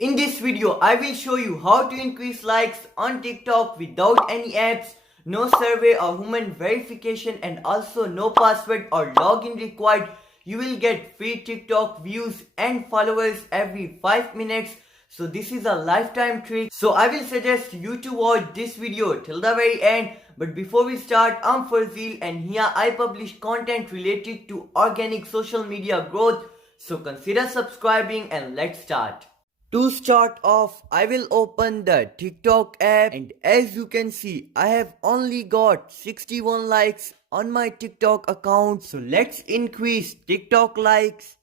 In this video, I will show you how to increase likes on TikTok without any apps, no survey or human verification, and also no password or login required. You will get free TikTok views and followers every 5 minutes. So this is a lifetime trick. So I will suggest you to watch this video till the very end. But before we start, I'm Fazil and here I publish content related to organic social media growth. So consider subscribing and let's start. To start off, I will open the TikTok app, and as you can see, I have only got 61 likes on my TikTok account. So let's increase TikTok likes.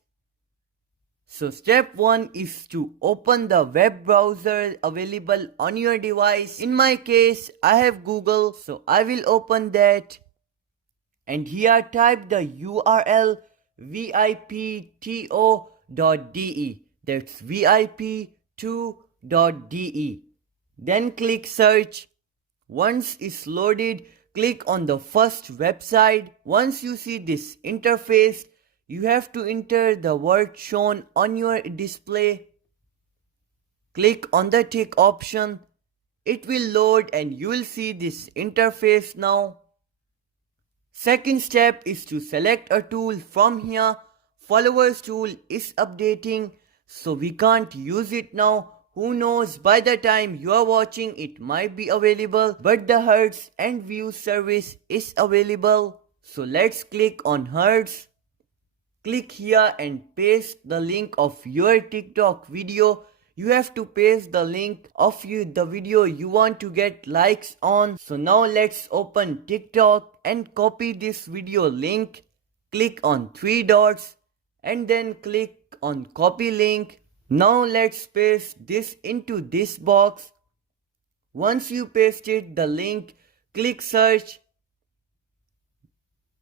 So step 1 is to open the web browser available on your device. In my case, I have Google, so I will open that. And here type the URL vipto.de. That's vip2.de. Then click search. Once it's loaded, click on the first website. Once you see this interface, you have to enter the word shown on your display. Click on the tick option. It will load and you will see this interface now. Second step is to select a tool from here. Followers tool is updating, so we can't use it now. Who knows, by the time you are watching it might be available, but the Hertz and Views service is available. So let's click on Hertz. Click here and paste the link of your TikTok video. You have to paste the link of the video you want to get likes on. So now let's open TikTok and copy this video link. Click on 3 dots and then click on copy link. Now let's paste this into this box. Once you pasted the link, click search.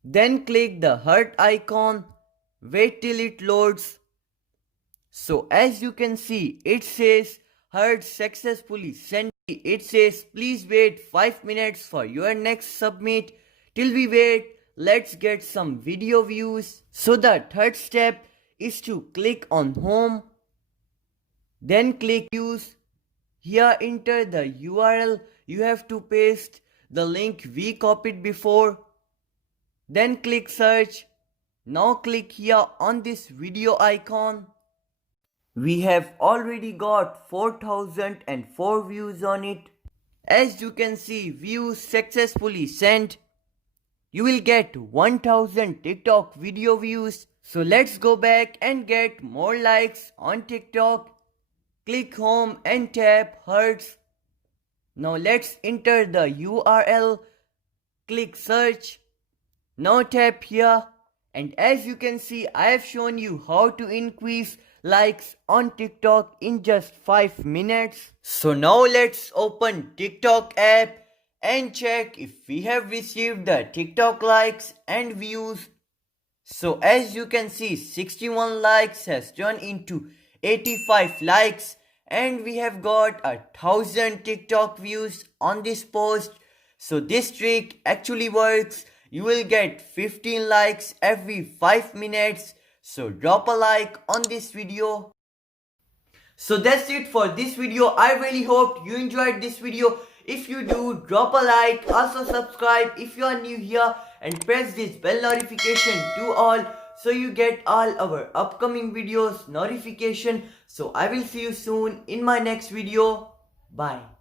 Then click the heart icon. Wait till it loads. So as you can see, it says heart successfully sent. It says please wait 5 minutes for your next submit. Till we wait, let's get some video views. So the third step is to click on home. Then click views. Here enter the URL. You have to paste the link we copied before. Then click search. Now click here on this video icon. We have already got 4004 views on it. As you can see, views successfully sent. You will get 1000 TikTok video views. So let's go back and get more likes on TikTok. Click home and tap Hertz. Now let's enter the URL. Click search. Now tap here. And as you can see, I have shown you how to increase likes on TikTok in just 5 minutes. So now let's open TikTok app and check if we have received the TikTok likes and views. So as you can see, 61 likes has turned into 85 likes and we have got 1000 TikTok views on this post. So this trick actually works. You will get 15 likes every 5 minutes. So drop a like on this video. So that's it for this video. I really hope you enjoyed this video. If you do, drop a like. Also subscribe if you are new here and press this bell notification to all so you get all our upcoming videos notification. So I will see you soon in my next video. Bye.